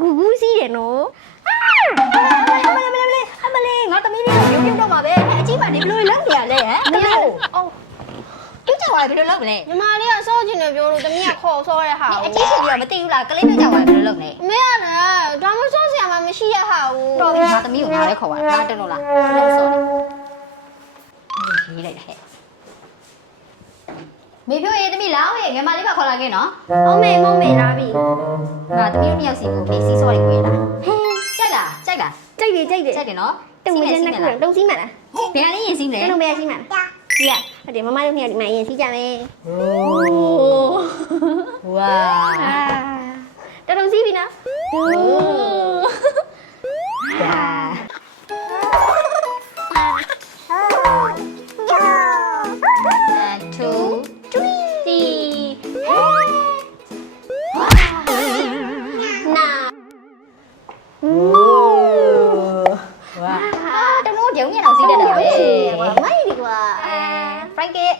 ကူကူစီးတယ်နော်အမလေးမလေးမလေးအမလေးငါသမီးလေးရုပ်ပြုတ်တော့မှာပဲအကြီးပါနေဘလို့လောက်နေရလဲဟမ်သမီးကိုအော်ပြုတ်ကြပါဘယ်လိုလုပ်မလဲညီမလေးကစောချင်တယ်ပြောလို့တမီးကခေါ်စောတဲ့ဟာအကြီးဆိုပြီးတော့မသိဘူးလားကလေးပြုတ်ကြပါဘယ်လိုလုပ်လဲအမေကလည်းဒါမှစောဆရာမမရှိရဟာဘူးတော်ပြီငါသမီးကိုငါလည်းခေါ်ပါလားတက်လို့လားလုံးစောနေရေးလိုက်ဟဲ့ မေဖြိုးရေးသမီးလာဟဲ့ငယ်မလေးပါခေါ်လာခဲ့နော်အောင်မေမုံမေလာပြီငါသမီးတို့နှစ်ယောက်စီကိုမေးစီးစော်လေးကိုရလားကြိုက်လားကြိုက်လားကြိုက်တယ်ကြိုက်တယ်ကြိုက်တယ်နော်တုံမကျနှစ်ခုတုံစီးမှလားဘယ်ကနေရင်စီးမလဲတုံမရစီးမှလားဒီကဟုတ်တယ်မမတို့နှစ်ယောက်ဒီမှာရင်စီးကြမယ်ဝါ ဝါတမိုးဂျုံညအောင်စီးတတ်တာပဲမိုက်ဒီကွာအဲ Frankie